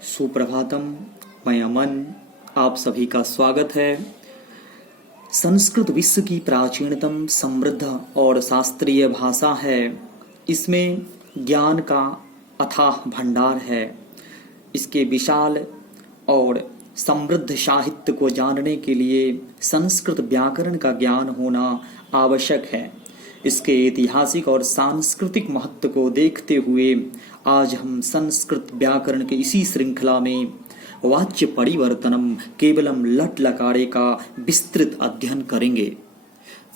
सुप्रभातम। मैं अमन, आप सभी का स्वागत है। संस्कृत विश्व की प्राचीनतम, समृद्ध और शास्त्रीय भाषा है। इसमें ज्ञान का अथाह भंडार है। इसके विशाल और समृद्ध साहित्य को जानने के लिए संस्कृत व्याकरण का ज्ञान होना आवश्यक है। इसके ऐतिहासिक और सांस्कृतिक महत्व को देखते हुए आज हम संस्कृत व्याकरण के इसी श्रृंखला में वाच्य परिवर्तनम केवलम लट लकारे का विस्तृत अध्ययन करेंगे।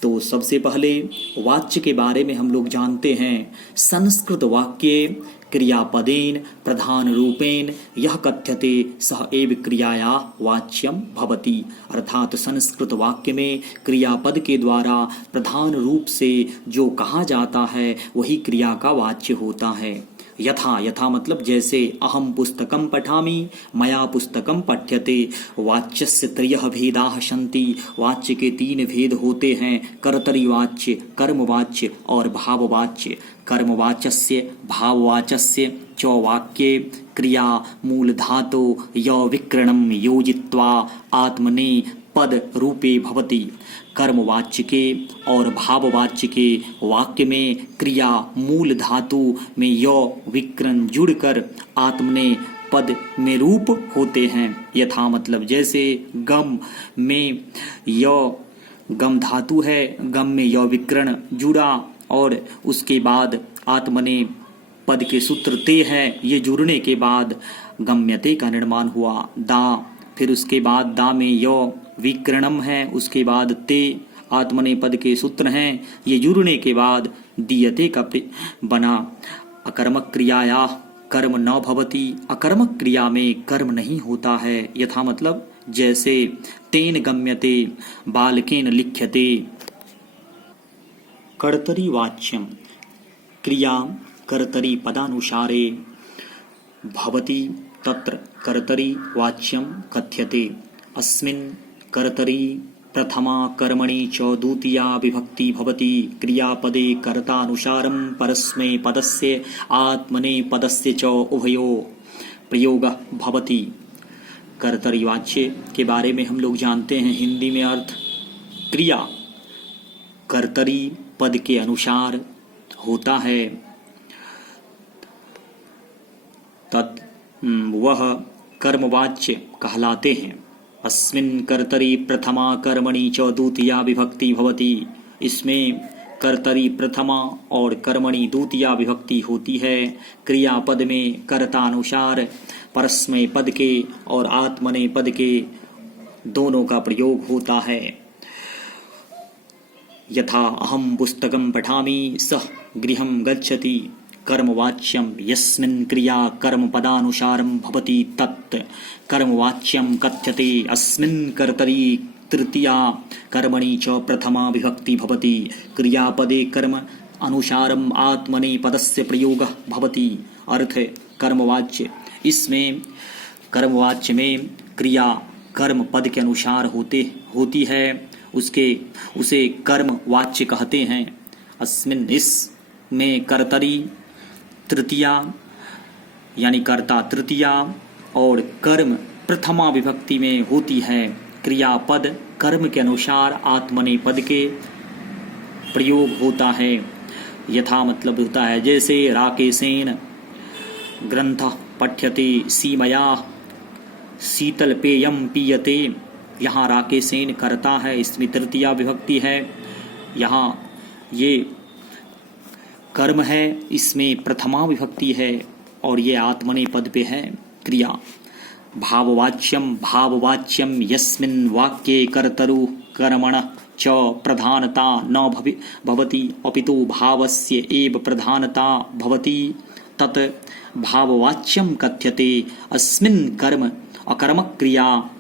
तो सबसे पहले वाच्य के बारे में हम लोग जानते हैं। संस्कृत वाक्ये क्रियापदेन प्रधान रूपेण यह कथ्यते सह एव क्रियाया वाच्यम भवति। अर्थात संस्कृत वाक्य में क्रियापद के द्वारा प्रधान रूप से जो कहा जाता है वही क्रिया का वाच्य होता है। यथा यथा मतलब जैसे अहम पुस्तकम पठामि मया पुस्तकम पठ्यते। वाच्यस्य त्रयः भेदाः सन्ति। वाच्य के तीन भेद होते हैं, कर्तरि वाच्य, कर्मवाच्य और भाववाच्य। कर्मवाच्यस्य भाववाच्यस्य च वाक्ये क्रिया मूल धातो य विक्रणम योजित्वा आत्मने पद रूपे भवति। कर्मवाच्य के और भाववाच्य के वाक्य में क्रिया मूल धातु में य विकरण जुड़कर आत्मने पद में रूप होते हैं। यथा मतलब जैसे गम में य गम धातु है, गम में य विकरण जुड़ा और उसके बाद आत्मने पद के सूत्र ते है। ये जुड़ने के बाद गम्यते का निर्माण हुआ। दा, फिर उसके बाद दा में य विकरणम है, उसके बाद ते आत्मने पद के सूत्र हैं। ये जुड़ने के बाद दीयते का बना। अकर्मक क्रियाया कर्म न भवति। अकर्मक क्रिया में कर्म नहीं होता है। यथा मतलब जैसे तेन गम्यते बालकेन लिख्यते। कर्तरि वाच्यम क्रिया कर्तरि पदानुसारे भवति तत्र कर्तरि वाच्यम कथ्यते। अस्मिन् कर्तरि प्रथमा कर्मणि च द्वितीया विभक्ति भवति। क्रियापदे कर्तानुसारं परस्मै पदस्य आत्मने पदस्य च उभयो प्रयोगः भवति। कर्तरि वाच्य के बारे में हम लोग जानते हैं। हिंदी में अर्थ क्रिया कर्तरि पद के अनुसार होता है। तत् वह कर्मवाच्य कहलाते हैं। अस्मिन् कर्तरि प्रथमा कर्मणि च द्वितीया विभक्ति भवति। इसमें कर्तरि प्रथमा और कर्मणि द्वितीया विभक्ति होती है। क्रियापद में कर्तानुसार परस्मै पद के और आत्मने पद के दोनों का प्रयोग होता है। यथा अहम पुस्तकम पठामि सह गृहं गच्छति। कर्मवाच्यम यस्मिन् क्रिया कर्म पदानुसारं भवति तत् कर्मवाच्यम कथ्यते। अस्मिन् कर्तरि तृतीया कर्मणि च प्रथमा विभक्ति भवति। क्रियापदे कर्म अनुसारम आत्मने पदस्य प्रयोगः भवति। अर्थ कर्मवाच्य। इसमें कर्मवाच्य में क्रिया कर्म पद के अनुसार होती है। उसे कर्म वाच्य कहते हैं। अस्मिन् इसमें कर्तरि तृतीया यानी कर्ता तृतीया और कर्म प्रथमा विभक्ति में होती है। क्रियापद कर्म के अनुसार आत्मने पद के प्रयोग होता है। यथा मतलब होता है जैसे राकेशेन ग्रंथ पठ्यते सीमया शीतल पेयम पीयते। यहाँ राकेशेन कर्ता है, इसमें तृतीया विभक्ति है। यहाँ ये कर्म है, इसमें प्रथमा विभक्ति है और ये आत्मने पद पे है क्रिया। भाववाच्यम यस्मिन् वाक्ये कर्तरु कर्मण च प्रधानता न भवति अपितु भावस्य एव प्रधानता भवति तत् भाववाच्यम कथ्यते। अस्मिन् कर्म अकर्मक क्रिया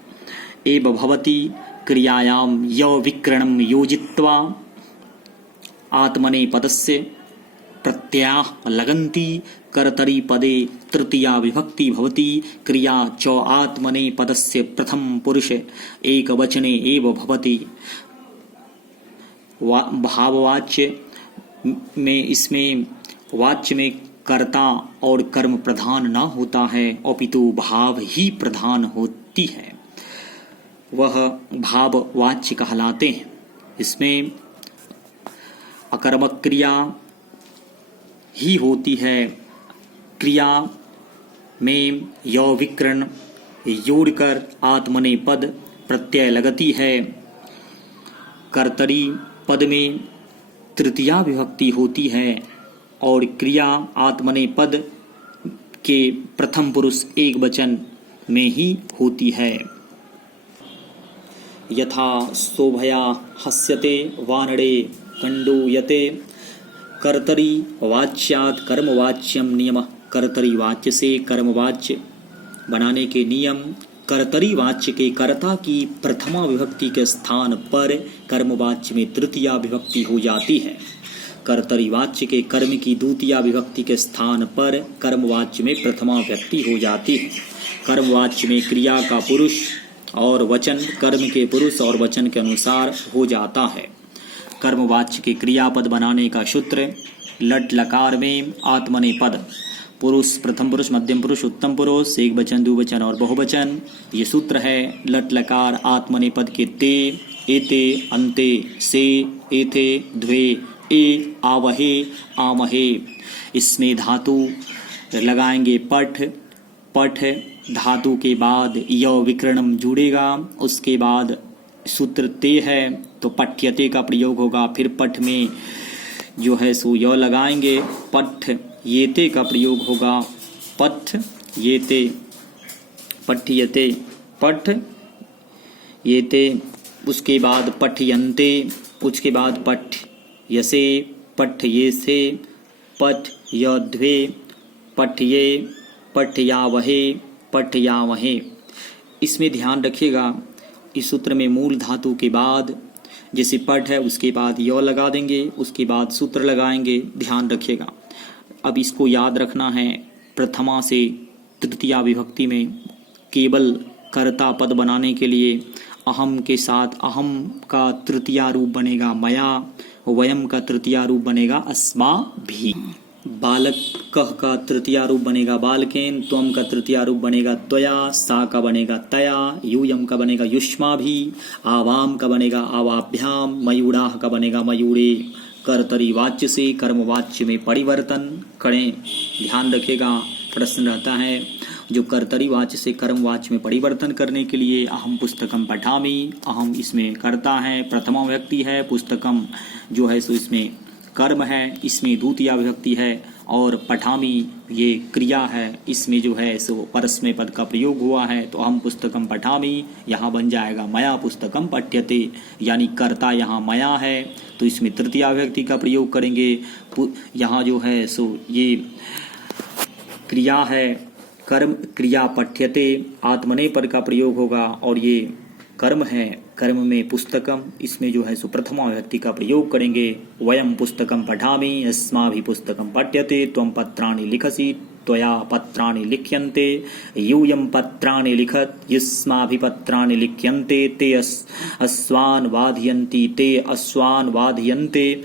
एव भवति। क्रियायां य विकरणं योजित्वा आत्मने पदस्य प्रत्ययाः लगन्ति। कर्तरि पदे तृतीया विभक्ति भवति। क्रिया च आत्मने पदस्य प्रथम पुरुष एकवचने एव भवति। भाववाच्य में इसमें वाच्य में कर्ता और कर्म प्रधान ना होता है, अपितु भाव ही प्रधान होती है, वह भाव वाच्य कहलाते हैं। इसमें अकर्मक क्रिया ही होती है। क्रिया में यौ विकरण जोड़कर आत्मनेपद प्रत्यय लगती है। कर्तरी पद में तृतीया विभक्ति होती है और क्रिया आत्मनेपद के प्रथम पुरुष एक वचन में ही होती है। यथा शोभया हस्यते वानरे कंडूयते। कर्तरी वाच्यात् कर्मवाच्यम नियम। कर्तरी वाच्य से कर्मवाच्य बनाने के नियम। कर्तरी वाच्य के कर्ता की प्रथमा विभक्ति के स्थान पर कर्मवाच्य में तृतीया विभक्ति हो जाती है। कर्तरी वाच्य के कर्म की द्वितीया विभक्ति के स्थान पर कर्मवाच्य में प्रथमा विभक्ति हो जाती है। कर्मवाच्य में क्रिया का पुरुष और वचन कर्म के पुरुष और वचन के अनुसार हो जाता है। कर्मवाच्य के क्रियापद बनाने का सूत्र लट लकार में आत्मनेपद पुरुष, प्रथम पुरुष, मध्यम पुरुष, उत्तम पुरुष, एक वचन, द्विवचन और बहुवचन, ये सूत्र है। लट लकार आत्मनेपद के ते, एते, अंते, से, एथे, द्वे, ए, आवहे, आमहे। इसमें धातु लगाएंगे पठ। पठ धातु के बाद यौ विकरणम जुड़ेगा। उसके बाद सूत्र ते है तो पठ्यते का प्रयोग होगा। फिर पठ में जो है सो यौ लगाएंगे। पठ येते का प्रयोग होगा। पठ येते, पठ्यते, पठ येते। उसके बाद पठयन्ते, उसके बाद पठ यसे, पठ ये से, पठ यद्वे, पठये, पठयावहे, पठयावहे। इसमें ध्यान रखिएगा, इस सूत्र में मूल धातु के बाद जैसे पठ है उसके बाद यौ लगा देंगे, उसके बाद सूत्र लगाएंगे। ध्यान रखिएगा। अब इसको याद रखना है, प्रथमा से तृतीया विभक्ति में केवल कर्ता पद बनाने के लिए अहम के साथ अहम का तृतीया रूप बनेगा मया, वयम का तृतीया रूप बनेगा अस्माभि, बालक कह का तृतीया रूप बनेगा बालकेन, त्वम का तृतीया रूप बनेगा त्वया, सा का बनेगा तया, यूयम का बनेगा युष्माभि, आवाम का बनेगा आवाभ्याम, मयूराह का बनेगा मयूरे। कर्तरी वाच्य से कर्मवाच्य में परिवर्तन करें। ध्यान रखेगा, प्रश्न रहता है जो कर्तरी वाच्य से कर्मवाच्य में परिवर्तन करने के लिए अहम पुस्तकम पठामि, अहम इसमें कर्ता है, प्रथमा व्यक्ति है, पुस्तकम जो है सो इसमें कर्म है, इसमें द्वितीया विभक्ति है, और पठामि ये क्रिया है, इसमें जो है सो परस्मै पद का प्रयोग हुआ है। तो अहम पुस्तकम पठामि यहाँ बन जाएगा मया पुस्तकम पठ्यते, यानी कर्ता यहाँ मया है तो इसमें तृतीया विभक्ति का प्रयोग करेंगे। यहाँ जो है सो ये क्रिया है, कर्म क्रिया पठ्यते, आत्मने पद का प्रयोग होगा, और ये कर्म है, कर्म में पुस्तकम, इसमें जो है सो प्रथमा विभक्ति का प्रयोग करेंगे। वयम पुस्तकम पठामि, अस्माभि पुस्तकम पठ्यते, त्वं पत्राणि लिखसि, त्वया पत्राणि लिख्यन्ते, यूयं पत्राणि लिखत, युष्माभि पत्राणि लिख्यन्ते, ते अश्वान् वाधयन्ति, ते अश्वान् वाधयन्ते।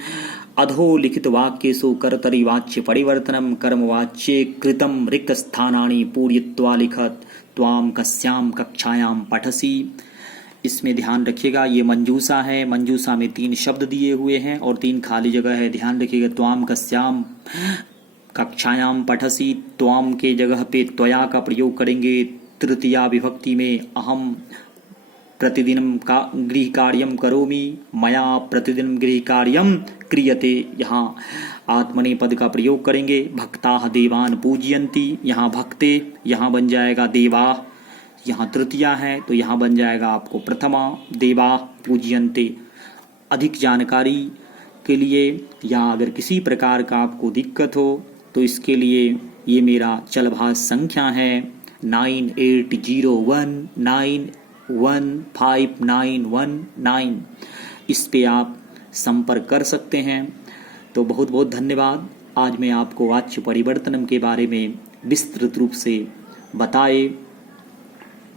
अधो लिखित वाक्येषु कर्तरि वाच्य परिवर्तनम कर्मवाच्ये कृतं रिक्त स्थानानि पूरयित्वा लिखत, त्वां कस्यां कक्षायां पठसि। इसमें ध्यान रखिएगा, ये मंजूसा है, मंजूसा में 3 शब्द दिए हुए हैं और 3 खाली जगह है। ध्यान रखिएगा, त्वाम कस्याम कक्षायाम पठसि, त्वाम के जगह पे त्वया का प्रयोग करेंगे। तृतीया विभक्ति में अहम प्रतिदिनम का गृह कार्यम करोमि, मया प्रतिदिनम गृह कार्यम क्रियते, यहाँ आत्मने पद का प्रयोग करेंगे। भक्ताः देवान् पूजयन्ति, यहाँ भक्ते, यहाँ बन जाएगा देवा, यहाँ तृतीया है तो यहाँ बन जाएगा आपको प्रथमा, देवा पूजयन्ते। अधिक जानकारी के लिए या अगर किसी प्रकार का आपको दिक्कत हो तो इसके लिए ये मेरा चलभाष संख्या है 9801915919। इस पे आप संपर्क कर सकते हैं। तो बहुत बहुत धन्यवाद। आज मैं आपको वाच्य परिवर्तनम के बारे में विस्तृत रूप से बताए।